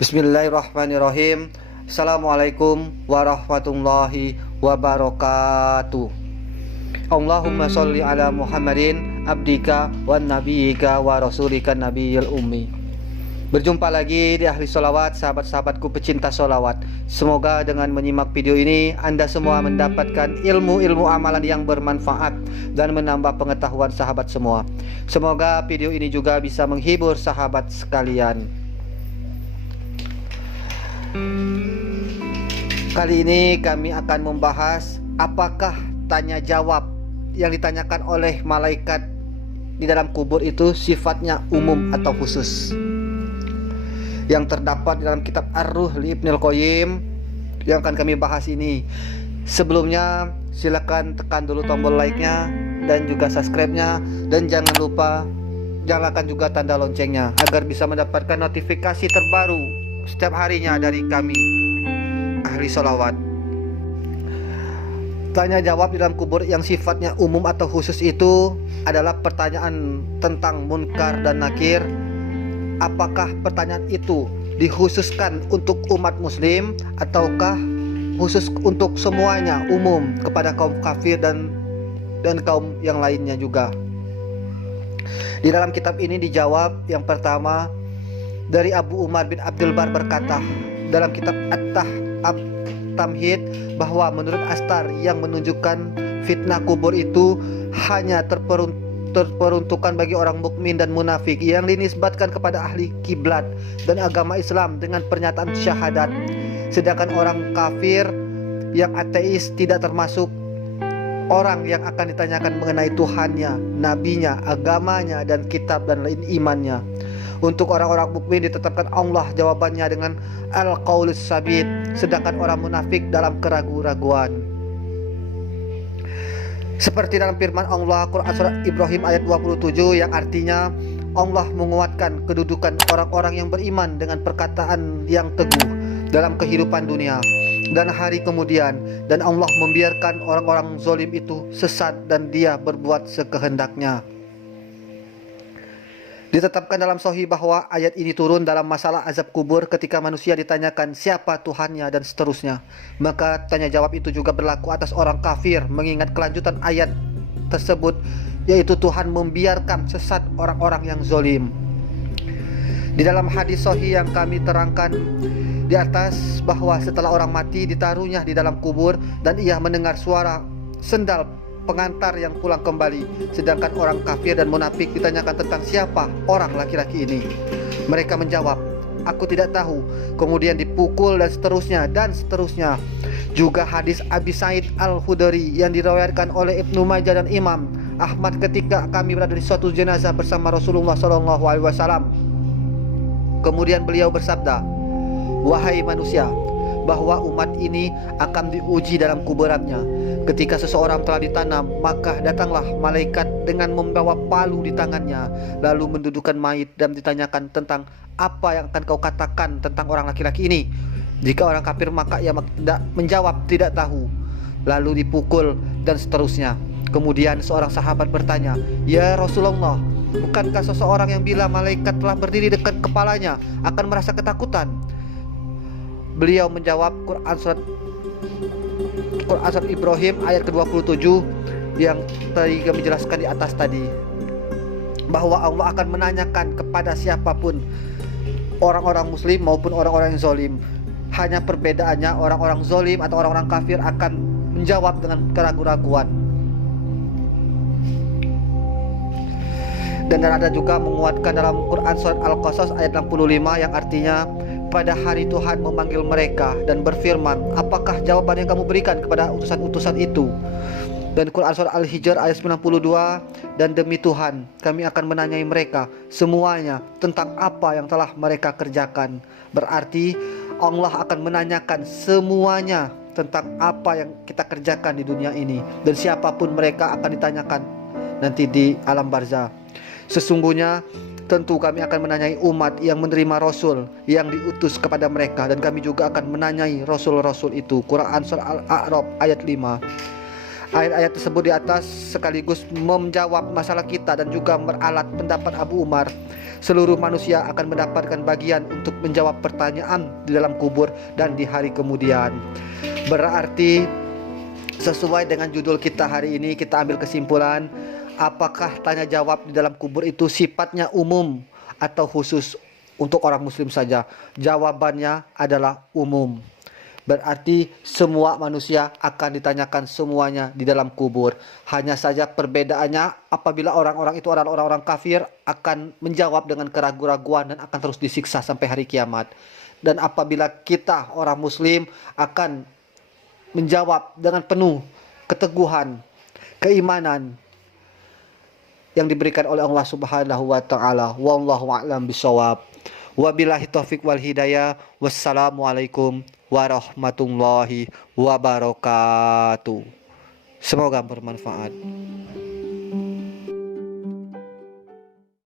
Bismillahirrahmanirrahim. Assalamualaikum warahmatullahi wabarakatuh. Allahumma sholli ala Muhammadin abdika wa nabiyyika wa rasulika nabiyil ummi. Berjumpa lagi di Ahli Sholawat, sahabat-sahabatku pecinta sholawat. Semoga dengan menyimak video ini Anda semua mendapatkan ilmu-ilmu amalan yang bermanfaat dan menambah pengetahuan sahabat semua. Semoga video ini juga bisa menghibur sahabat sekalian. Kali ini kami akan membahas apakah tanya jawab yang ditanyakan oleh malaikat di dalam kubur itu sifatnya umum atau khusus. Yang terdapat di dalam kitab Ar-Ruh li Ibnul Qayyim yang akan kami bahas ini. Sebelumnya silakan tekan dulu tombol like-nya dan juga subscribe-nya, dan jangan lupa nyalakan juga tanda loncengnya agar bisa mendapatkan notifikasi terbaru setiap harinya dari kami Ahli Sholawat. Tanya jawab di dalam kubur yang sifatnya umum atau khusus itu adalah pertanyaan tentang munkar dan nakir. Apakah pertanyaan itu dikhususkan untuk umat muslim ataukah khusus untuk semuanya, umum kepada kaum kafir dan kaum yang lainnya juga? Di dalam kitab ini dijawab yang pertama dari Abu Umar bin Abdul Bar berkata dalam kitab At-Tamhid bahwa menurut Astar yang menunjukkan fitnah kubur itu hanya terperuntukkan bagi orang mukmin dan munafik yang dinisbatkan kepada ahli kiblat dan agama Islam dengan pernyataan syahadat, sedangkan orang kafir yang ateis tidak termasuk orang yang akan ditanyakan mengenai Tuhannya, nabinya, agamanya, dan kitab dan lain imannya. Untuk orang-orang mukmin ditetapkan Allah jawabannya dengan al-qaulus sabit, sedangkan orang munafik dalam keraguan-raguan. Seperti dalam firman Allah Quran surah Ibrahim ayat 27 yang artinya Allah menguatkan kedudukan orang-orang yang beriman dengan perkataan yang teguh dalam kehidupan dunia dan hari kemudian, dan Allah membiarkan orang-orang zalim itu sesat dan dia berbuat sekehendaknya. Ditetapkan dalam Sahih bahwa ayat ini turun dalam masalah azab kubur ketika manusia ditanyakan siapa Tuhannya dan seterusnya. Maka tanya jawab itu juga berlaku atas orang kafir mengingat kelanjutan ayat tersebut, yaitu Tuhan membiarkan sesat orang-orang yang zalim. Di dalam hadis Sahih yang kami terangkan di atas bahwa setelah orang mati ditaruhnya di dalam kubur dan ia mendengar suara sendal pengantar yang pulang kembali, sedangkan orang kafir dan munafik ditanyakan tentang siapa orang laki-laki ini. Mereka menjawab, aku tidak tahu. Kemudian dipukul dan seterusnya. Juga hadis Abi Sa'id Al-Khudri yang diriwayatkan oleh Ibnu Majah dan Imam Ahmad ketika kami berada di suatu jenazah bersama Rasulullah SAW. Kemudian beliau bersabda, wahai manusia, bahwa umat ini akan diuji dalam kuburannya. Ketika seseorang telah ditanam, maka datanglah malaikat dengan membawa palu di tangannya, lalu mendudukan mayit dan ditanyakan tentang apa yang akan kau katakan tentang orang laki-laki ini. Jika orang kafir maka ia menjawab tidak tahu, lalu dipukul dan seterusnya. Kemudian seorang sahabat bertanya, ya Rasulullah, bukankah seseorang yang bila malaikat telah berdiri dekat kepalanya akan merasa ketakutan? Beliau menjawab Quran surat Ibrahim ayat ke-27 yang tadi kami jelaskan di atas tadi, bahwa Allah akan menanyakan kepada siapapun, orang-orang muslim maupun orang-orang yang zalim. Hanya perbedaannya orang-orang zalim atau orang-orang kafir akan menjawab dengan keraguan-raguan. Dan ada juga menguatkan dalam Quran surat Al-Qasas ayat 65 yang artinya pada hari Tuhan memanggil mereka dan berfirman, apakah jawaban yang kamu berikan kepada utusan-utusan itu? Dan Quran surah Al-Hijr ayat 92, dan demi Tuhan kami akan menanyai mereka semuanya tentang apa yang telah mereka kerjakan. Berarti Allah akan menanyakan semuanya tentang apa yang kita kerjakan di dunia ini, dan siapapun mereka akan ditanyakan nanti di alam barzah. Sesungguhnya tentu kami akan menanyai umat yang menerima Rasul yang diutus kepada mereka, dan kami juga akan menanyai Rasul-Rasul itu. Quran surah Al-A'raf ayat 5. Ayat-ayat tersebut di atas sekaligus menjawab masalah kita dan juga meralat pendapat Abu Umar. Seluruh manusia akan mendapatkan bagian untuk menjawab pertanyaan di dalam kubur dan di hari kemudian. Berarti sesuai dengan judul kita hari ini, kita ambil kesimpulan, apakah tanya jawab di dalam kubur itu sifatnya umum atau khusus untuk orang muslim saja? Jawabannya adalah umum. Berarti semua manusia akan ditanyakan semuanya di dalam kubur. Hanya saja perbedaannya apabila orang-orang itu adalah orang-orang kafir akan menjawab dengan keraguan-raguan dan akan terus disiksa sampai hari kiamat. Dan apabila kita orang muslim akan menjawab dengan penuh keteguhan, keimanan yang diberikan oleh Allah Subhanahu wa taala. Wallahu a'lam bishawab. Wabillahi taufik wal hidayah. Wassalamualaikum warahmatullahi wabarakatuh. Semoga bermanfaat.